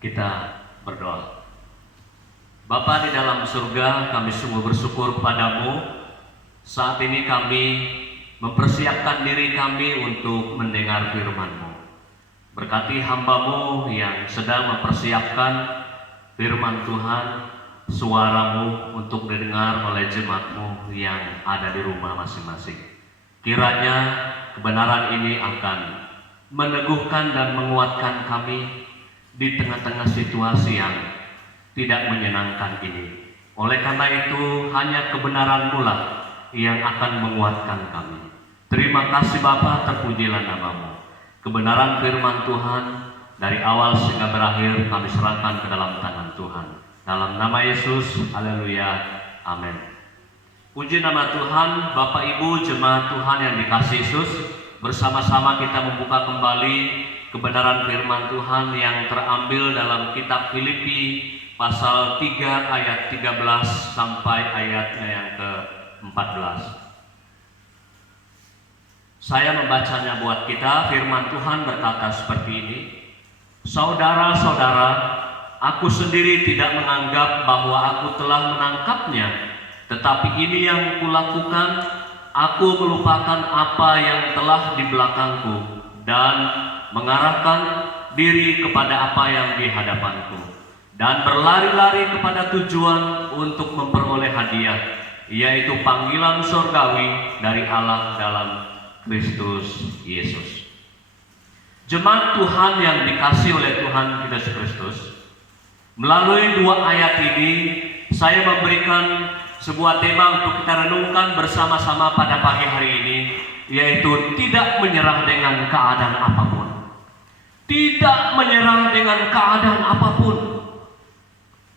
Kita berdoa. Bapa di dalam surga, kami sungguh bersyukur padamu. Saat ini kami mempersiapkan diri kami untuk mendengar firman-Mu. Berkati hamba-Mu yang sedang mempersiapkan firman Tuhan, suara-Mu untuk didengar oleh jemaat-Mu yang ada di rumah masing-masing. Kiranya kebenaran ini akan meneguhkan dan menguatkan kami di tengah-tengah situasi yang tidak menyenangkan ini. Oleh karena itu, hanya kebenaran-Mu lah yang akan menguatkan kami. Terima kasih Bapa, terpujilah nama-Mu. Kebenaran firman Tuhan dari awal sehingga berakhir kami serahkan ke dalam tangan Tuhan. Dalam nama Yesus, haleluya, amin. Puji nama Tuhan. Bapak Ibu jemaat Tuhan yang dikasihi Yesus, bersama-sama kita membuka kembali kebenaran firman Tuhan yang terambil dalam kitab Filipi pasal 3 ayat 13 sampai ayatnya yang ke-14. Saya membacanya buat kita. Firman Tuhan berkata seperti ini. Saudara-saudara, aku sendiri tidak menganggap bahwa aku telah menangkapnya, tetapi ini yang kulakukan, aku melupakan apa yang telah di belakangku dan mengarahkan diri kepada apa yang di hadapanku, dan berlari-lari kepada tujuan untuk memperoleh hadiah, yaitu panggilan surgawi dari Allah dalam Kristus Yesus. Jemaat Tuhan yang dikasihi oleh Tuhan kita Yesus Kristus, melalui dua ayat ini saya memberikan sebuah tema untuk kita renungkan bersama-sama pada pagi hari ini, yaitu tidak menyerah dengan keadaan apapun. Tidak menyerah dengan keadaan apapun.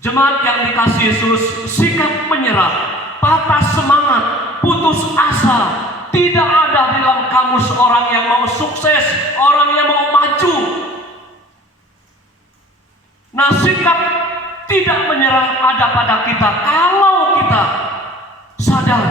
Jemaat yang dikasihi Yesus, sikap menyerah, patah semangat, putus asa tidak ada di dalam kamus orang yang mau sukses, orang yang mau maju. Nah, sikap tidak menyerah ada pada kita kalau kita sadar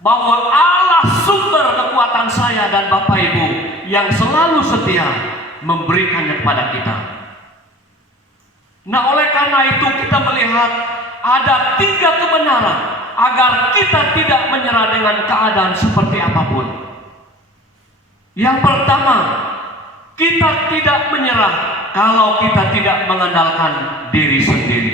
bahwa Allah sumber kekuatan saya dan Bapak Ibu yang selalu setia memberikannya kepada kita. Nah, oleh karena itu kita melihat ada 3 kebenaran agar kita tidak menyerah dengan keadaan seperti apapun. Yang pertama, kita tidak menyerah kalau kita tidak mengandalkan diri sendiri.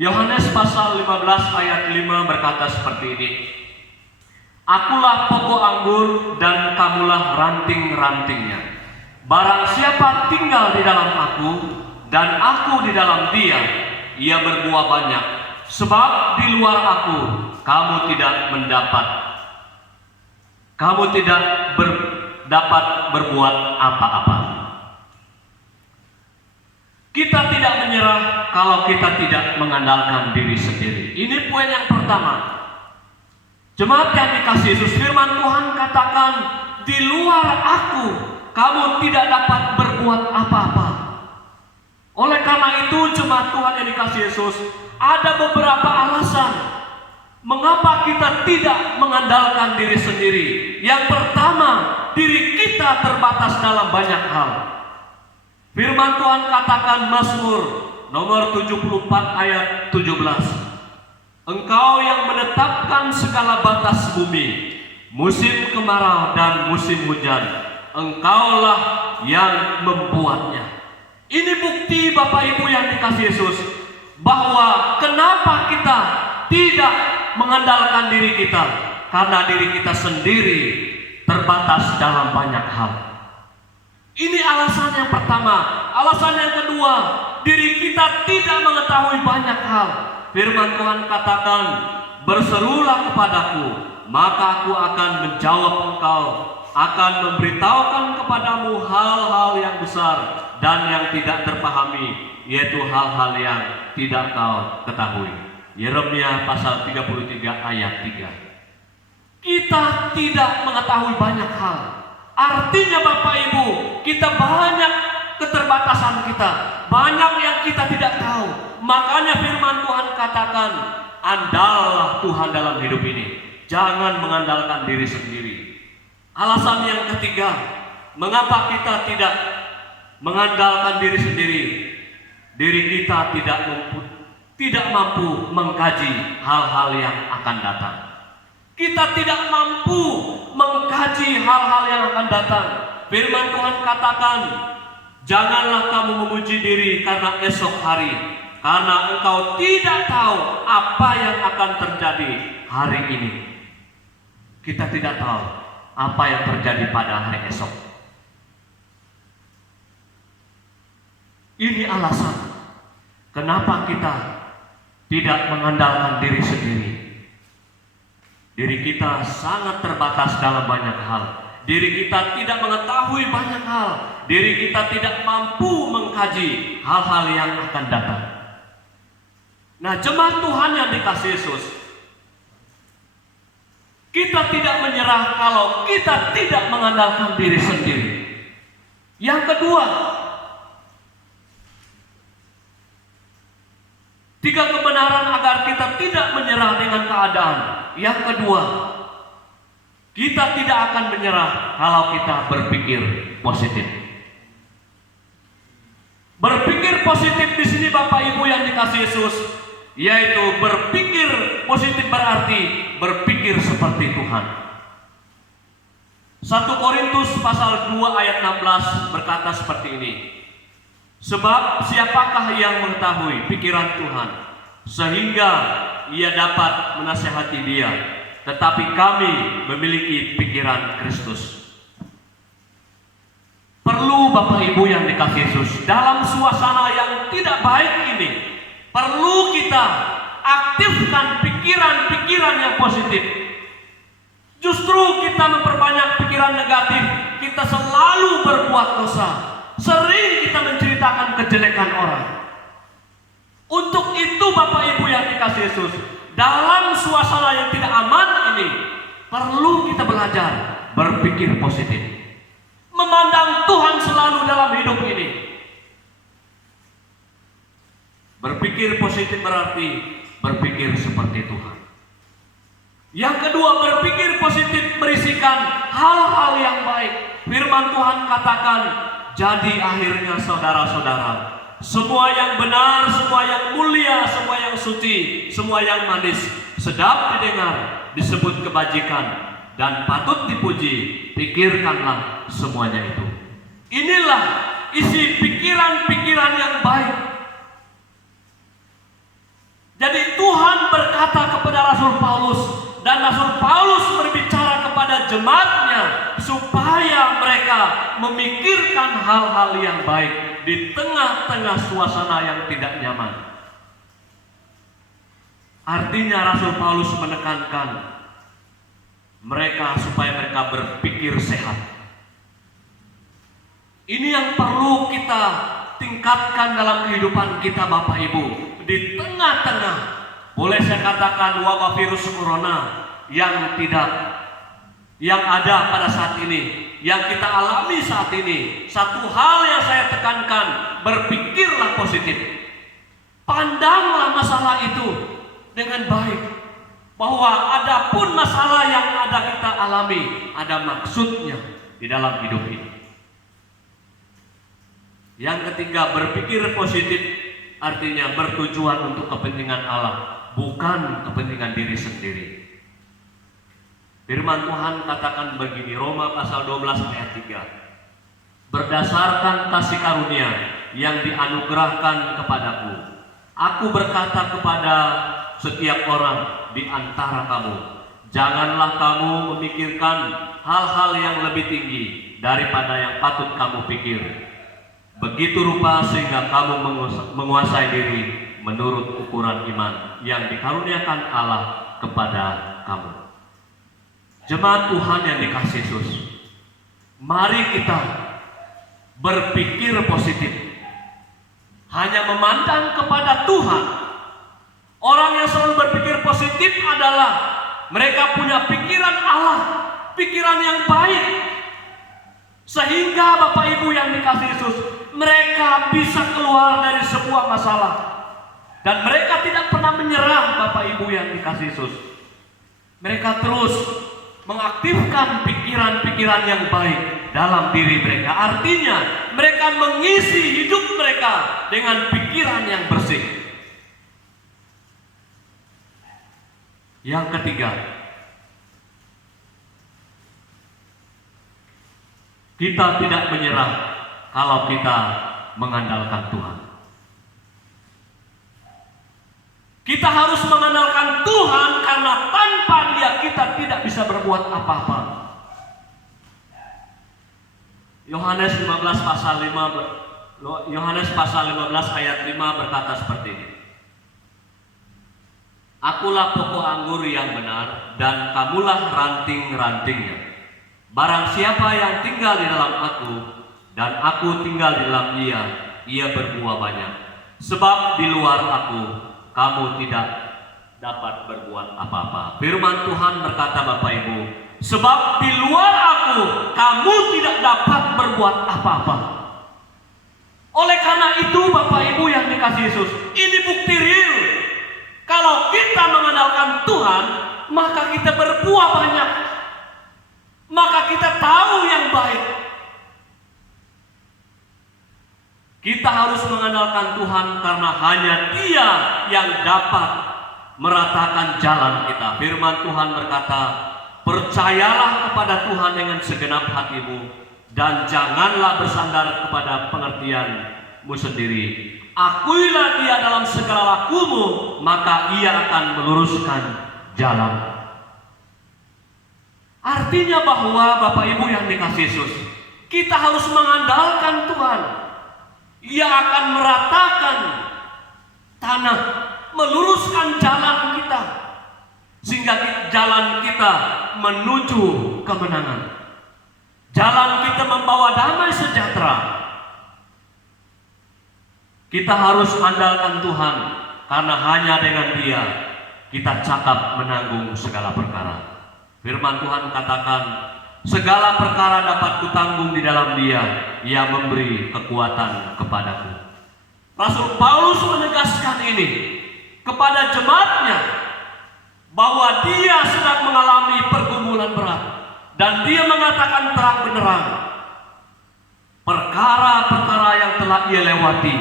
Yohanes pasal 15 ayat 5 berkata seperti ini. Akulah pokok anggur dan kamulah ranting-rantingnya. Barang siapa tinggal di dalam aku dan aku di dalam dia, ia berbuah banyak. Sebab di luar aku kamu tidak dapat berbuat apa-apa. Kita tidak menyerah kalau kita tidak mengandalkan diri sendiri. Ini poin yang pertama. Jemaat yang dikasihi Yesus, firman Tuhan katakan, di luar aku kamu tidak dapat berbuat apa-apa. Oleh karena itu jemaat Tuhan yang dikasihi Yesus, ada beberapa alasan mengapa kita tidak mengandalkan diri sendiri. Yang pertama, diri kita terbatas dalam banyak hal. Firman Tuhan katakan Mazmur nomor 74 ayat 17. Engkau yang menetapkan segala batas bumi, musim kemarau dan musim hujan, Engkaulah yang membuatnya. Ini bukti Bapak Ibu yang dikasihi Yesus, bahwa kenapa kita tidak mengandalkan diri kita, karena diri kita sendiri terbatas dalam banyak hal. Ini alasan yang pertama. Alasan yang kedua, diri kita tidak mengetahui banyak hal. Firman Tuhan katakan, berserulah kepadaku, maka aku akan menjawab engkau, akan memberitahukan kepadamu hal-hal yang besar dan yang tidak terpahami, yaitu hal-hal yang tidak kau ketahui. Yeremia pasal 33 ayat 3. Kita tidak mengetahui banyak hal. Artinya Bapak Ibu, kita banyak keterbatasan kita, banyak yang kita tidak tahu. Makanya firman Tuhan katakan, andallah Tuhan dalam hidup ini, jangan mengandalkan diri sendiri. Alasan yang ketiga, mengapa kita tidak mengandalkan diri sendiri, diri kita tidak mampu mengkaji hal-hal yang akan datang. Kita tidak mampu mengkaji hal-hal yang akan datang. Firman Tuhan katakan, janganlah kamu memuji diri karena esok hari, karena engkau tidak tahu apa yang akan terjadi hari ini. Kita tidak tahu apa yang terjadi pada hari esok. Ini alasan kenapa kita tidak mengandalkan diri sendiri. Diri kita sangat terbatas dalam banyak hal. Diri kita tidak mengetahui banyak hal. Diri kita tidak mampu mengkaji hal-hal yang akan datang. Nah, jemaat Tuhan yang dikasihi Yesus, kita tidak menyerah kalau kita tidak mengandalkan diri sendiri. Yang kedua, 3 kebenaran agar kita tidak menyerah dengan keadaan. Yang kedua, kita tidak akan menyerah kalau kita berpikir positif. Berpikir positif di sini Bapak Ibu yang dikasihi Yesus, yaitu berpikir positif berarti berpikir seperti Tuhan. 1 Korintus pasal 2 ayat 16 berkata seperti ini. Sebab siapakah yang mengetahui pikiran Tuhan sehingga ia dapat menasihati dia, tetapi kami memiliki pikiran Kristus. Perlu Bapak Ibu yang dikasihi Yesus, dalam suasana yang tidak baik ini, perlu kita aktifkan pikiran-pikiran yang positif. Justru kita memperbanyak pikiran negatif, kita selalu berbuat dosa. Sering kita menceritakan kejelekan orang. Untuk itu Bapak Ibu yang dikasihi Yesus, dalam suasana yang tidak aman ini, perlu kita belajar berpikir positif. Memandang Tuhan selalu dalam hidup ini. Berpikir positif berarti berpikir seperti Tuhan. Yang kedua, berpikir positif berisikan hal-hal yang baik. Firman Tuhan katakan, jadi akhirnya saudara-saudara, semua yang benar, semua yang mulia, semua yang suci, semua yang manis, sedap didengar, disebut kebajikan, dan patut dipuji, pikirkanlah semuanya itu. Inilah isi pikiran-pikiran yang baik. Jadi Tuhan berkata kepada Rasul Paulus, dan Rasul Paulus berbicara kepada jemaatnya supaya mereka memikirkan hal-hal yang baik di tengah-tengah suasana yang tidak nyaman. Artinya Rasul Paulus menekankan mereka supaya mereka berpikir sehat. Ini yang perlu kita tingkatkan dalam kehidupan kita Bapak Ibu. Di tengah-tengah, boleh saya katakan wabah virus corona yang ada pada saat ini, yang kita alami saat ini, satu hal yang saya tekankan, berpikirlah positif. Pandanglah masalah itu dengan baik, bahwa adapun masalah yang ada kita alami, ada maksudnya di dalam hidup ini. Yang ketiga, berpikir positif artinya bertujuan untuk kepentingan Allah, bukan kepentingan diri sendiri. Firman Tuhan katakan begini, Roma pasal 12 ayat 3. Berdasarkan kasih karunia yang dianugerahkan kepadaku, aku berkata kepada setiap orang di antara kamu, janganlah kamu memikirkan hal-hal yang lebih tinggi daripada yang patut kamu pikir. Begitu rupa sehingga kamu menguasai diri menurut ukuran iman yang dikaruniakan Allah kepada kamu. Jemaat Tuhan yang dikasihi Yesus, mari kita berpikir positif. Hanya memandang kepada Tuhan. Orang yang selalu berpikir positif adalah mereka punya pikiran Allah, pikiran yang baik. Sehingga Bapak Ibu yang dikasihi Yesus, mereka bisa keluar dari sebuah masalah. Dan mereka tidak pernah menyerah Bapak Ibu yang dikasihi Yesus. Mereka terus mengaktifkan pikiran-pikiran yang baik dalam diri mereka. Artinya, mereka mengisi hidup mereka dengan pikiran yang bersih. Yang ketiga, kita tidak menyerah kalau kita mengandalkan Tuhan. Kita harus mengandalkan Tuhan karena tanpa Dia kita tidak bisa berbuat apa-apa. Yohanes pasal 15 ayat 5 berkata seperti ini. Akulah pokok anggur yang benar dan kamulah ranting-rantingnya. Barang siapa yang tinggal di dalam aku dan aku tinggal di dalam dia, ia berbuah banyak. Sebab di luar aku kamu tidak dapat berbuat apa-apa. Firman Tuhan berkata, Bapak Ibu, sebab di luar aku kamu tidak dapat berbuat apa-apa. Oleh karena itu Bapak Ibu yang dikasihi Yesus, ini bukti real. Kalau kita mengandalkan Tuhan, maka kita berbuah banyak. Maka kita tahu yang baik. Kita harus mengandalkan Tuhan karena hanya Dia yang dapat meratakan jalan kita. Firman Tuhan berkata, percayalah kepada Tuhan dengan segenap hatimu dan janganlah bersandar kepada pengertianmu sendiri. Akuilah Dia dalam segala lakumu, maka Ia akan meluruskan jalan. Artinya bahwa Bapak Ibu yang dikasihi Yesus, kita harus mengandalkan Tuhan. Ia akan meratakan tanah, meluruskan jalan kita, sehingga jalan kita menuju kemenangan. Jalan kita membawa damai sejahtera. Kita harus andalkan Tuhan, karena hanya dengan Dia kita cakap menanggung segala perkara. Firman Tuhan katakan, segala perkara dapat kutanggung di dalam Dia, Ia memberi kekuatan kepadaku. Rasul Paulus menegaskan ini kepada jemaatnya, bahwa dia sedang mengalami pergumulan berat, dan dia mengatakan terang benerang perkara-perkara yang telah ia lewati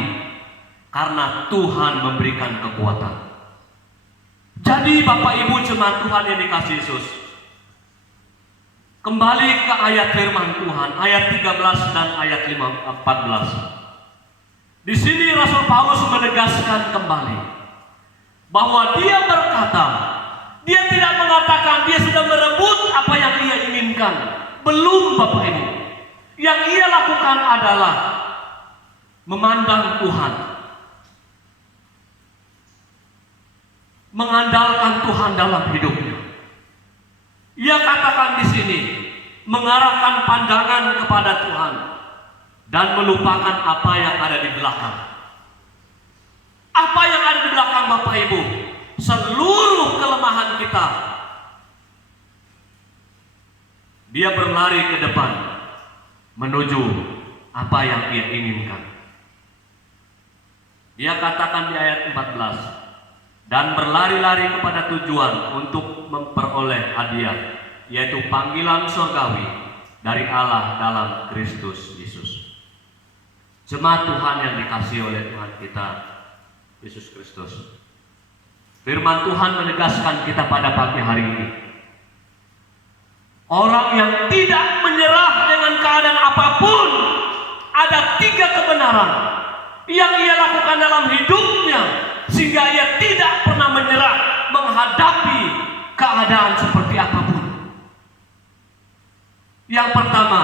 karena Tuhan memberikan kekuatan. Jadi Bapak Ibu jemaat Tuhan yang dikasihi Yesus, kembali ke ayat firman Tuhan, ayat 13 dan ayat 14. Di sini Rasul Paulus menegaskan kembali bahwa dia berkata, dia tidak mengatakan dia sudah merebut apa yang ia inginkan. Belum Bapak Ibu. Yang ia lakukan adalah memandang Tuhan, mengandalkan Tuhan dalam hidupnya. Ia katakan di sini, mengarahkan pandangan kepada Tuhan dan melupakan apa yang ada di belakang. Apa yang ada di belakang Bapak Ibu? Seluruh kelemahan kita. Dia berlari ke depan menuju apa yang ia inginkan. Dia katakan di ayat 14, dan berlari-lari kepada tujuan untuk memperoleh hadiah, yaitu panggilan surgawi dari Allah dalam Kristus Yesus. Jemaat Tuhan yang dikasihi oleh Tuhan kita Yesus Kristus, firman Tuhan menegaskan kita pada pagi hari ini, orang yang tidak menyerah dengan keadaan apapun, ada 3 kebenaran yang ia lakukan dalam hidupnya, sehingga ia tidak pernah menyerah menghadapi keadaan seperti apapun. Yang pertama,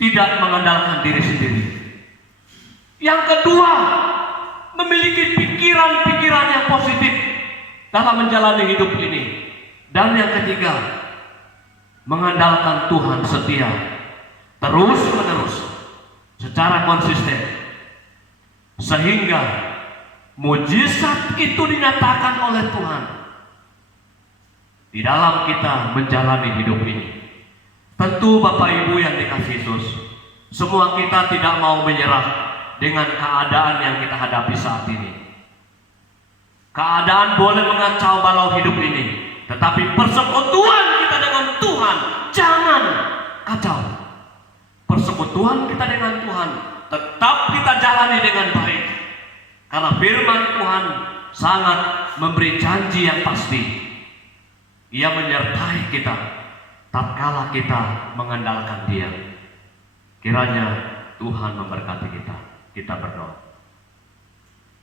tidak mengandalkan diri sendiri. Yang kedua, memiliki pikiran-pikiran yang positif dalam menjalani hidup ini. Dan yang ketiga, mengandalkan Tuhan setia terus-menerus secara konsisten, sehingga mujizat itu dinyatakan oleh Tuhan di dalam kita menjalani hidup ini. Tentu Bapak Ibu yang dikasihi Yesus, semua kita tidak mau menyerah dengan keadaan yang kita hadapi saat ini. Keadaan boleh mengacau balau hidup ini, Tetapi persekutuan kita dengan Tuhan jangan kacau. Persekutuan kita dengan Tuhan tetap kita jalani dengan baik. Karena firman Tuhan sangat memberi janji yang pasti. Ia menyertai kita tatkala kita mengandalkan Dia. Kiranya Tuhan memberkati kita. Kita berdoa.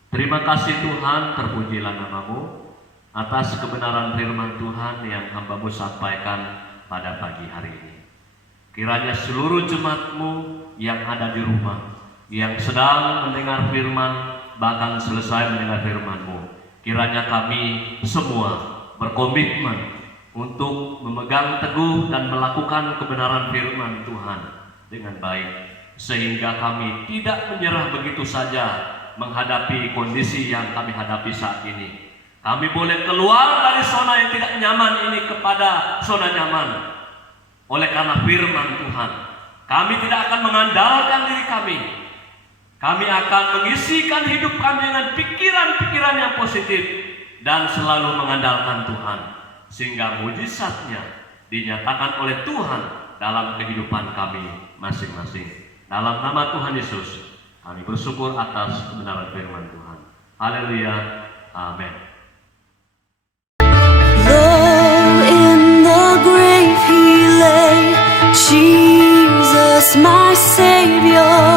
Terima kasih Tuhan, terpujilah nama-Mu atas kebenaran firman Tuhan yang hamba-Mu sampaikan pada pagi hari ini. Kiranya seluruh jemaat-Mu yang ada di rumah, yang sedang mendengar firman, bahkan selesai mendengar firman-Mu, kiranya kami semua berkomitmen untuk memegang teguh dan melakukan kebenaran firman Tuhan dengan baik, sehingga kami tidak menyerah begitu saja menghadapi kondisi yang kami hadapi saat ini. Kami boleh keluar dari zona yang tidak nyaman ini kepada zona nyaman. Oleh karena firman Tuhan, kami tidak akan mengandalkan diri kami. Kami akan mengisikan hidup kami dengan pikiran-pikiran yang positif dan selalu mengandalkan Tuhan, sehingga mujizatnya dinyatakan oleh Tuhan dalam kehidupan kami masing-masing. Dalam nama Tuhan Yesus, kami bersyukur atas kebenaran firman Tuhan. Haleluya. Amin. Low in the grave he lay, Jesus my Savior.